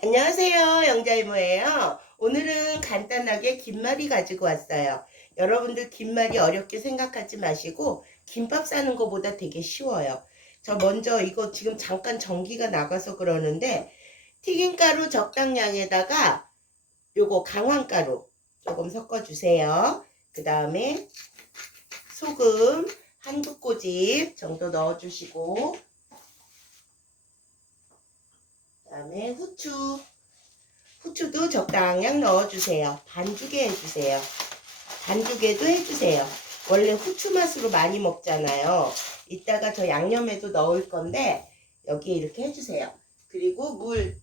안녕하세요. 영자이모예요. 오늘은 간단하게 김말이 가지고 왔어요. 여러분들 김말이 어렵게 생각하지 마시고 김밥 싸는 것보다 되게 쉬워요. 저 먼저 이거 지금 잠깐 전기가 나가서 그러는데 튀김가루 적당량에다가 요거 강황가루 조금 섞어주세요. 그 다음에 소금 한두 꼬집 정도 넣어주시고 그 다음에 후추도 적당량 넣어주세요. 반죽에 해주세요. 반죽에도 해주세요. 원래 후추 맛으로 많이 먹잖아요. 이따가 저 양념에도 넣을 건데 여기에 이렇게 해주세요. 그리고 물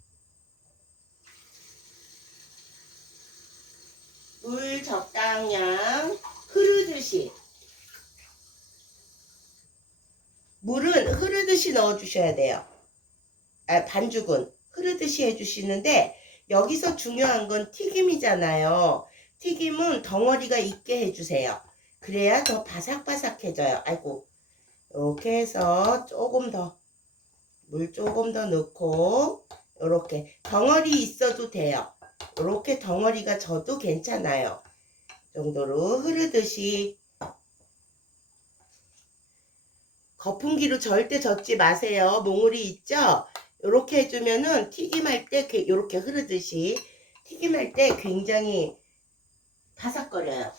적당량 흐르듯이 물은 흐르듯이 넣어주셔야 돼요. 반죽은 흐르듯이 해주시는데 여기서 중요한 건 튀김이잖아요. 튀김은 덩어리가 있게 해주세요. 그래야 더 바삭바삭해져요. 아이고, 이렇게 해서 물 조금 더 넣고 이렇게 덩어리 있어도 돼요. 이렇게 덩어리가 져도 괜찮아요. 이 정도로 흐르듯이 거품기로 절대 젓지 마세요. 몽울이 있죠? 이렇게 해주면은 튀김할 때 이렇게 흐르듯이 튀김할 때 굉장히 바삭거려요.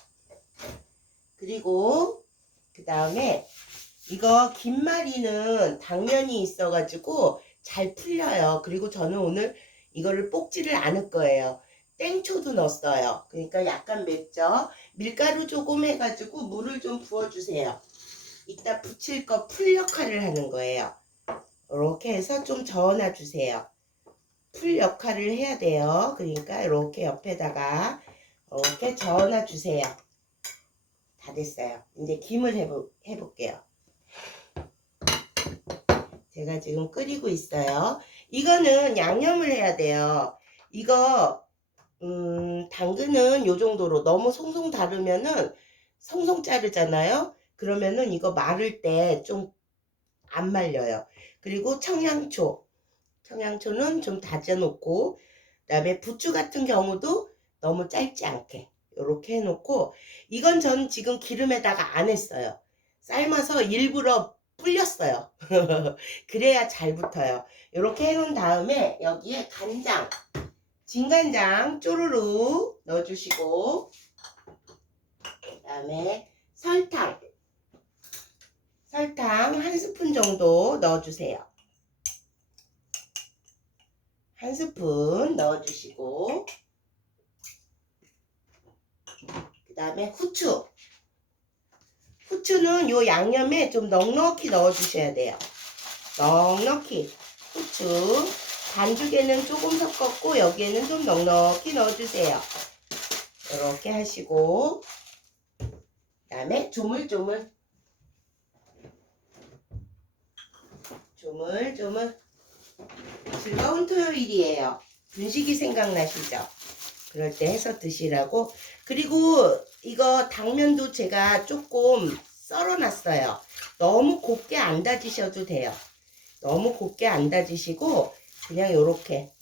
그리고 그 다음에 이거 김말이는 당면이 있어가지고 잘 풀려요. 그리고 저는 오늘 이거를 볶지를 않을 거예요. 땡초도 넣었어요. 그러니까 약간 맵죠. 밀가루 조금 해가지고 물을 좀 부어주세요. 이따 부칠 거 풀 역할을 하는 거예요. 이렇게 해서 좀 저어놔 주세요. 풀 역할을 해야 돼요. 그러니까 이렇게 옆에다가 이렇게 저어놔 주세요. 다 됐어요. 이제 김을 해볼게요. 제가 지금 끓이고 있어요. 이거는 양념을 해야 돼요. 이거 당근은 요 정도로 너무 송송 다르면은 송송 자르잖아요. 그러면은 이거 마를 때 좀 안 말려요. 그리고 청양초는 좀 다져놓고 그다음에 부추 같은 경우도 너무 짧지 않게 이렇게 해놓고 이건 전 지금 기름에다가 안 했어요. 삶아서 일부러 불렸어요. 그래야 잘 붙어요. 이렇게 해놓은 다음에 여기에 간장, 진간장 쪼르르 넣어주시고 그다음에 설탕 한 스푼 정도 넣어주세요. 한 스푼 넣어주시고 그 다음에 후추는 요 양념에 좀 넉넉히 넣어주셔야 돼요. 넉넉히 후추 반죽에는 조금 섞었고 여기에는 좀 넉넉히 넣어주세요. 이렇게 하시고 그 다음에 조물조물 즐거운 토요일이에요. 분식이 생각나시죠? 그럴 때 해서 드시라고. 그리고 이거 당면도 제가 조금 썰어놨어요. 너무 곱게 안 다지셔도 돼요. 너무 곱게 안 다지시고 그냥 요렇게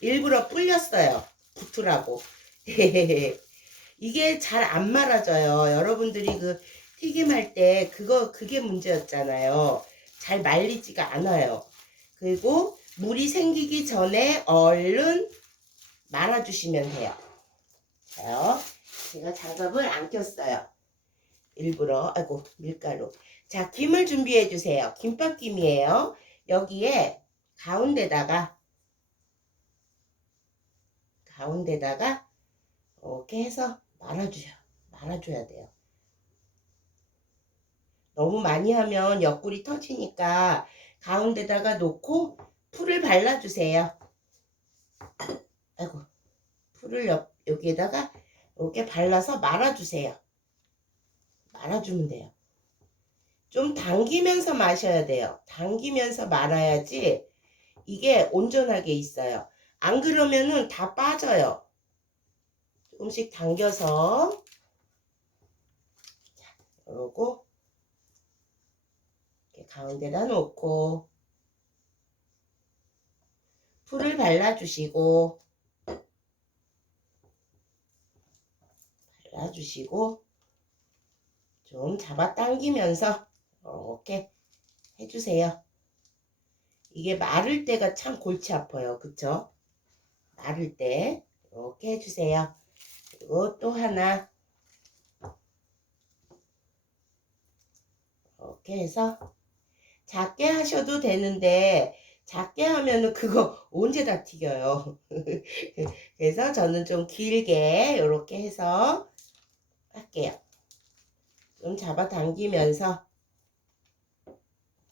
일부러 불렸어요. 붙으라고. 이게 잘 안 말아져요. 여러분들이 그 튀김할 때 그게 문제였잖아요. 잘 말리지가 않아요. 그리고 물이 생기기 전에 얼른 말아주시면 돼요. 자요. 제가 장갑을 안 꼈어요. 일부러. 아이고, 밀가루. 자, 김을 준비해 주세요. 김밥김이에요. 여기에 가운데다가 이렇게 해서 말아줘야 돼요. 너무 많이 하면 옆구리 터지니까 가운데다가 놓고 풀을 발라주세요. 아이고, 풀을 여기에다가 이렇게 발라서 말아주세요. 말아주면 돼요. 좀 당기면서 마셔야 돼요. 당기면서 말아야지 이게 온전하게 있어요. 안 그러면은 다 빠져요. 조금씩 당겨서 그러고 이렇게 가운데다 놓고 풀을 발라주시고 좀 잡아당기면서 이렇게 해주세요. 이게 마를 때가 참 골치 아파요. 그쵸? 마를 때 이렇게 해주세요. 그리고 또 하나 이렇게 해서 작게 하셔도 되는데 작게 하면은 그거 언제 다 튀겨요. 그래서 저는 좀 길게 이렇게 해서 할게요. 좀 잡아당기면서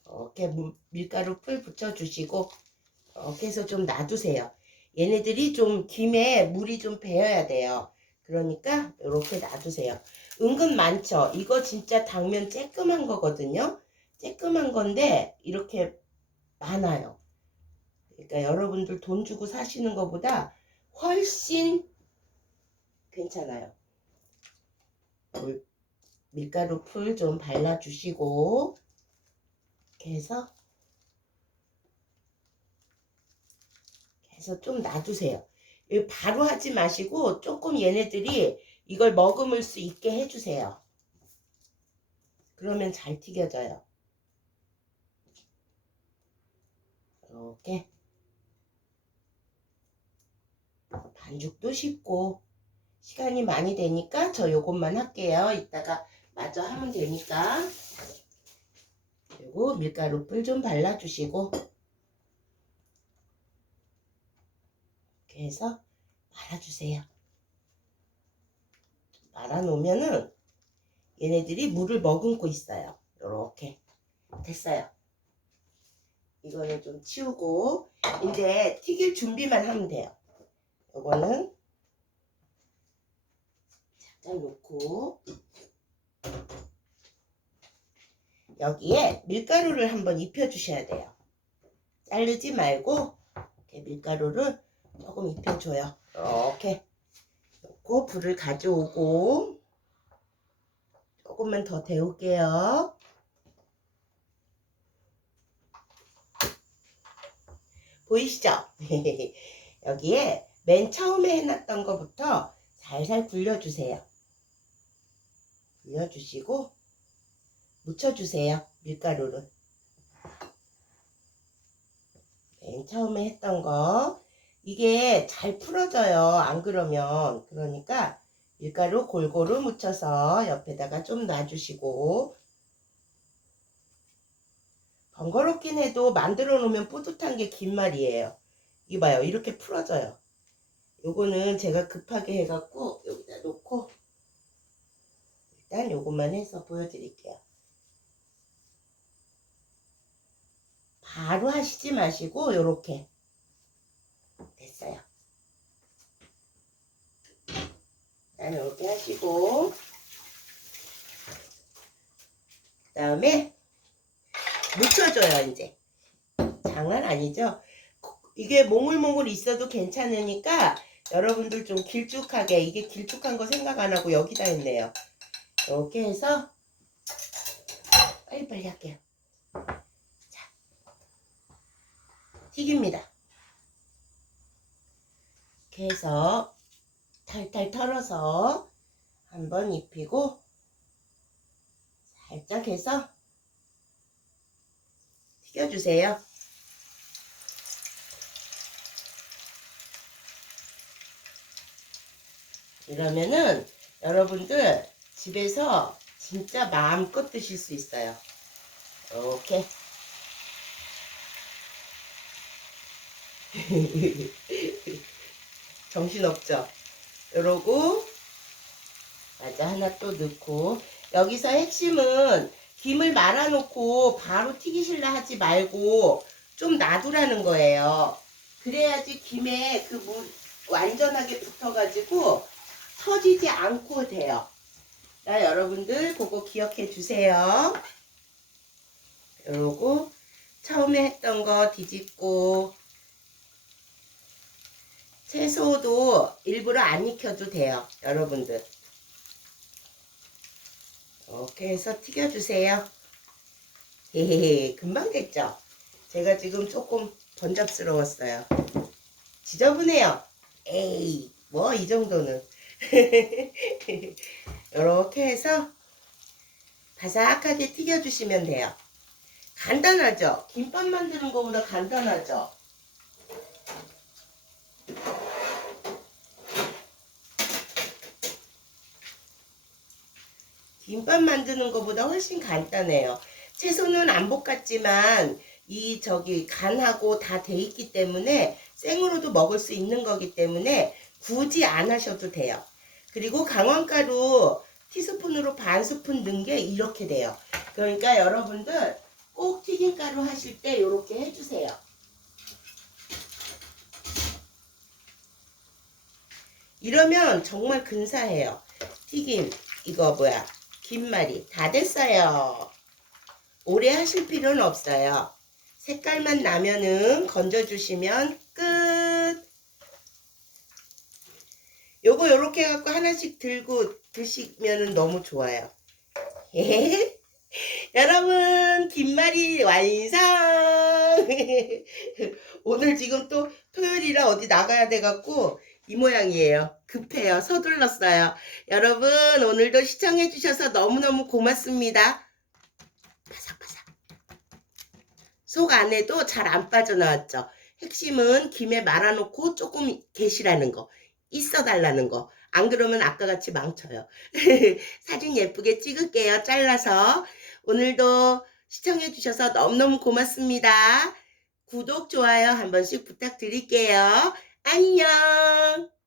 이렇게 밀가루 풀 붙여주시고 이렇게 해서 좀 놔두세요. 얘네들이 좀 김에 물이 좀 배어야 돼요. 그러니까 이렇게 놔두세요. 은근 많죠. 이거 진짜 당면 쬐끔한 거거든요. 쬐끔한 건데 이렇게 많아요. 그러니까 여러분들 돈 주고 사시는 것보다 훨씬 괜찮아요. 밀가루 풀 좀 발라주시고 이렇게 해서 좀 놔두세요. 바로 하지 마시고 조금 얘네들이 이걸 머금을 수 있게 해주세요. 그러면 잘 튀겨져요. 이렇게 반죽도 쉽고 시간이 많이 되니까 저 요것만 할게요. 이따가 마저 하면 되니까. 그리고 밀가루 풀 좀 발라주시고 이렇게 해서 말아주세요. 말아놓으면은 얘네들이 물을 머금고 있어요. 이렇게 됐어요. 이거는 좀 치우고 이제 튀길 준비만 하면 돼요. 이거는 잠깐 놓고 여기에 밀가루를 한번 입혀 주셔야 돼요. 자르지 말고 이렇게 밀가루를 조금 입혀줘요. 이렇게 놓고 불을 가져오고 조금만 더 데울게요. 보이시죠? 여기에 맨 처음에 해놨던 것부터 살살 굴려주세요. 굴려주시고 묻혀주세요. 밀가루를. 맨 처음에 했던 거 이게 잘 풀어져요. 안 그러면. 그러니까 밀가루 골고루 묻혀서 옆에다가 좀 놔주시고 번거롭긴 해도 만들어 놓으면 뿌듯한 게 김말이에요. 이봐요. 이렇게 풀어져요. 요거는 제가 급하게 해갖고 여기다 놓고 일단 요것만 해서 보여드릴게요. 바로 하시지 마시고 요렇게 됐어요. 일단 요렇게 하시고 그 다음에 묻혀줘요. 이제 장난 아니죠? 이게 몽글몽글 있어도 괜찮으니까 여러분들 좀 길쭉하게 이게 길쭉한 거 생각 안 하고 여기다 했네요. 이렇게 해서 빨리빨리 할게요. 자, 튀깁니다. 이렇게 해서 탈탈 털어서 한번 입히고 살짝 해서 튀겨주세요. 이러면은 여러분들 집에서 진짜 마음껏 드실 수 있어요. 이렇게 정신없죠? 이러고 맞아 하나 또 넣고 여기서 핵심은 김을 말아놓고 바로 튀기실라 하지 말고 좀 놔두라는 거예요. 그래야지 김에 그 물 완전하게 붙어가지고 터지지 않고 돼요. 자, 여러분들 그거 기억해 주세요. 이러고 처음에 했던 거 뒤집고 채소도 일부러 안 익혀도 돼요. 여러분들 이렇게 해서 튀겨주세요. 헤헤헤 금방 됐죠? 제가 지금 조금 번잡스러웠어요. 지저분해요. 에이, 뭐 이 정도는. 이렇게 해서 바삭하게 튀겨주시면 돼요. 간단하죠? 김밥 만드는 것보다 간단하죠? 김밥 만드는 것보다 훨씬 간단해요. 채소는 안 볶았지만 이 간하고 다 돼 있기 때문에 생으로도 먹을 수 있는 거기 때문에 굳이 안 하셔도 돼요. 그리고 강황가루 티스푼으로 반 스푼 넣은 게 이렇게 돼요. 그러니까 여러분들 꼭 튀김가루 하실 때 이렇게 해주세요. 이러면 정말 근사해요. 튀김 이거 뭐야 김말이 다 됐어요. 오래 하실 필요는 없어요. 색깔만 나면은 건져주시면 끝. 요거 요렇게 해갖고 하나씩 들고 드시면은 너무 좋아요. 여러분 김말이 완성. 오늘 지금 또 토요일이라 어디 나가야 돼갖고 이 모양이에요. 급해요. 서둘렀어요. 여러분 오늘도 시청해 주셔서 너무너무 고맙습니다. 바삭바삭. 속 안에도 잘 안 빠져나왔죠. 핵심은 김에 말아놓고 조금 계시라는 거. 있어 달라는 거. 안 그러면 아까 같이 망쳐요. 사진 예쁘게 찍을게요. 잘라서. 오늘도 시청해 주셔서 너무너무 고맙습니다. 구독, 좋아요 한 번씩 부탁드릴게요. 안녕.